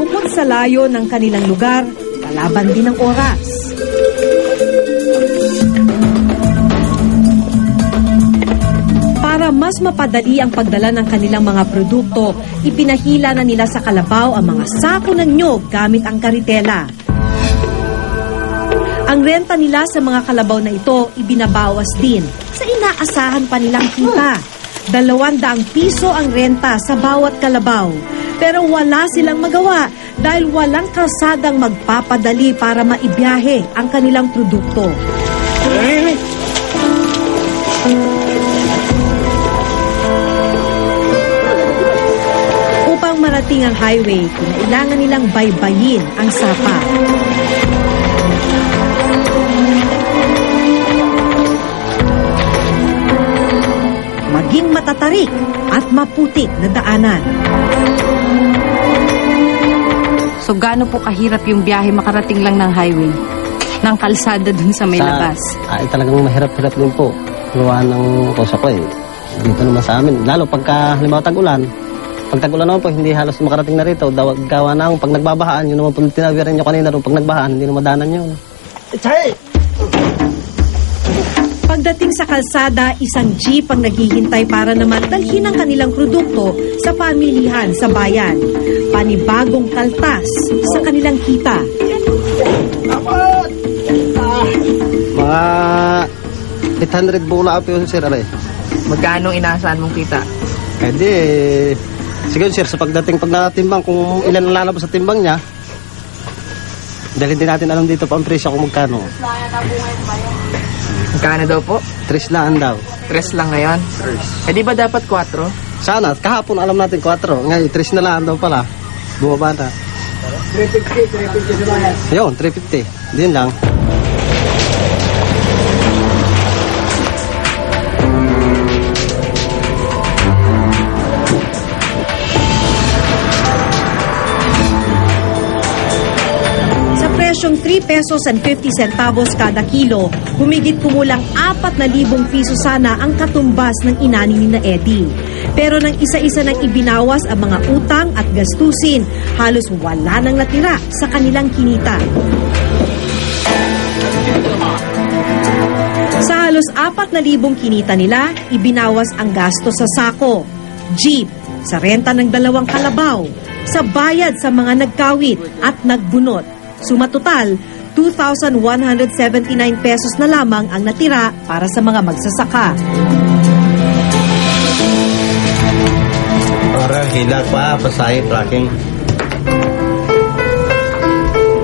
Bukod sa layo ng kanilang lugar, kalaban din ang oras. Para mas mapadali ang pagdala ng kanilang mga produkto, ipinahila na nila sa kalabaw ang mga sako ng nyog gamit ang karitela. Ang renta nila sa mga kalabaw na ito ibinabawas din sa inaasahan pa nilang kita. 200 piso ang renta sa bawat kalabaw. Pero wala silang magawa dahil walang kalsadang magpapadali para maibiyahe ang kanilang produkto. Upang marating ang highway, kailangan nilang baybayin ang sapa. Maging matatarik at maputik na daanan. So gaano po kahirap yung biyahe makarating lang ng highway? Ng kalsada dun sa may labas? Ay, talagang mahirap-hirap din po. Gawa ng kosa ko eh. Dito naman sa amin. Lalo pagka halimbawa tag-ulan. Pag tag-ulan naman po, hindi halos makarating na rito. Gawa na pag nagbabahaan, yun naman po tinawiran nyo kanina rin. Pag nagbahaan, hindi na madanan yun. Pagdating sa kalsada, isang jeep ang naghihintay para naman dalhin ang kanilang produkto sa pamilihan sa bayan. Panibagong kaltas sa kanilang kita. Mga 800 bula po yun, sir. Magkano inaasahan mong kita? Eh di, siguro sir, sa pagdating pag natimbang, kung ilan ang lalabas sa timbang niya, dahil hindi natin alam dito pa ang presyo kung magkano. Magkano daw po? 3 lang daw. 3 lang ngayon? Eh di ba dapat 4? Sana, kahapon alam natin 4. Ngayon, 3 na lang daw pala. Bumaba na. 350 yun, 350. Din lang. Presyong 3 pesos and 50 centavos kada kilo, humigit kumulang 4,000 piso sana ang katumbas ng inani ni na Eddie. Pero nang isa-isa nang ibinawas ang mga utang at gastusin, halos wala nang natira sa kanilang kinita. Sa halos 4,000 kinita nila, ibinawas ang gasto sa sako, jeep, sa renta ng 2 kalabaw, sa bayad sa mga nagkawit at nagbunot. Sumatotal, 2,179 pesos na lamang ang natira para sa mga magsasaka. Para hilag pa, pasahe, tracking.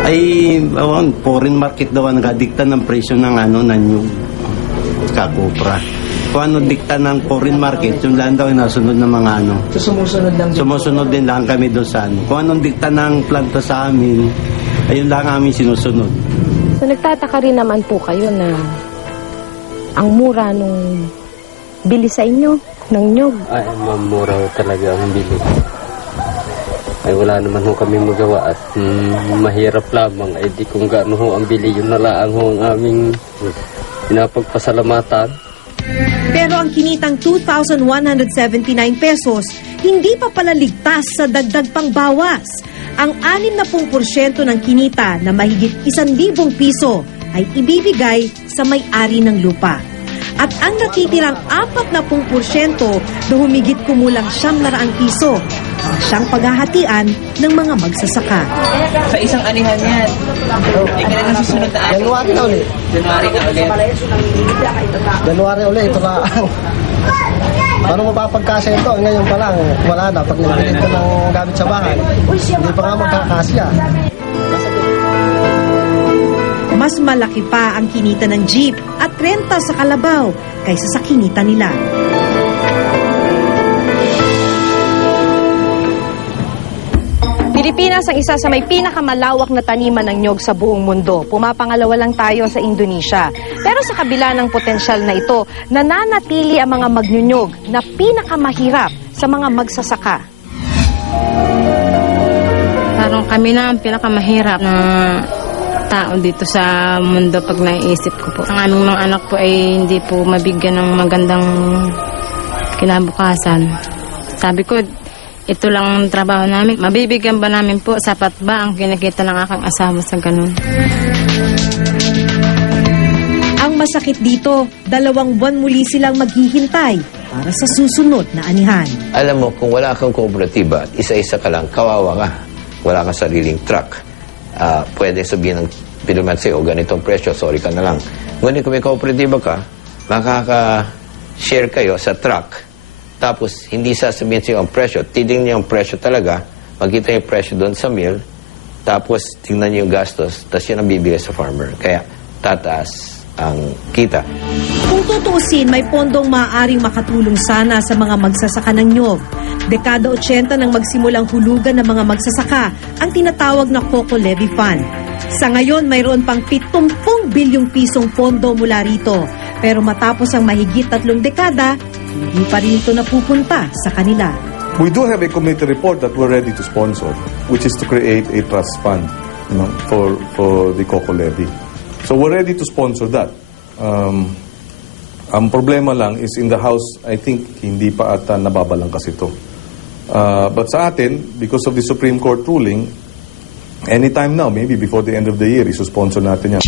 Ay, foreign market daw ang nagdikta ng presyo ng ng kakupra. Kung ano dikta ng foreign market, yung lang daw nasunod ng mga So sumusunod lang din. Sumusunod din lang kami doon sa Kung anong dikta ng planta sa amin, ayun lang kami sinusunod. So nagtataka rin naman po kayo na ang mura nung bili sa inyo ng nyog. Ay, mamura talaga ang bili. Ay wala naman ho kami magawa at mahirap lamang. Ay di kung gaano ho ang bili, yun na lang ho ang aming pinapagpasalamatan. Pero ang kinitang 2,179 pesos, hindi pa pala ligtas sa dagdag pang bawas. Ang 60% ng kinita na mahigit 1,000 piso ay ibibigay sa may-ari ng lupa. At ang natitirang 40% na humigit kumulang 900 piso ang siyang paghahatian ng mga magsasaka. Sa isang anihan yan. Eh, kailan na susunod na araw? January na ulit. January na ulit. January ulit, ito na. Paano mapapagkasya ito? Ngayon pa lang, wala na. Pag nagpilit ko ng gamit sa bahay, hindi pa nga magkakasya. Mas malaki pa ang kinita ng jeep at renta sa kalabaw kaysa sa kinita nila. Pilipinas ang isa sa may pinakamalawak na taniman ng nyog sa buong mundo. Pumapangalawa lang tayo sa Indonesia. Pero sa kabila ng potensyal na ito, nananatili ang mga magnyunyog na pinakamahirap sa mga magsasaka. Parang kami na ang pinakamahirap na tao dito sa mundo pag naiisip ko po. Ang aming mga anak po ay hindi po mabigyan ng magandang kinabukasan. Sabi ko, ito lang ang trabaho namin. Mabibigyan ba namin po? Sapat ba ang kinikita ng aking asawa sa ganun? Ang masakit dito, 2 buwan muli silang maghihintay para sa susunod na anihan. Alam mo, kung wala kang kooperatiba at isa-isa ka lang, kawawa ka. Wala kang sariling truck. Pwede sabihin ng pinuman sa'yo, ganitong presyo, sorry ka na lang. Ngunit kung may kooperatiba ka, makaka-share kayo sa truck. Tapos, hindi sasabihin sa'yo ang presyo. Titingnan niyo ang presyo talaga. Magkita yung presyo doon sa mill. Tapos, tingnan niyo yung gastos. Tapos yun ang bibigay sa farmer. Kaya, tataas ang kita. Kung tutuusin, may pondong maaaring makatulong sana sa mga magsasaka ng nyog. Dekada 80 nang magsimulang hulugan ng mga magsasaka ang tinatawag na Coco Levy Fund. Sa ngayon, mayroon pang 70 bilyong pisong pondo mula rito. Pero matapos ang mahigit 3 dekada, hindi pa rin ito napupunta sa kanila. We do have a committee report that we're ready to sponsor, which is to create a trust fund, you know, for the Coco Levy. So we're ready to sponsor that. Ang problema lang is in the House, I think hindi pa ata nababalangkas ito. But sa atin, because of the Supreme Court ruling, anytime now, maybe before the end of the year, isusponsor natin yan.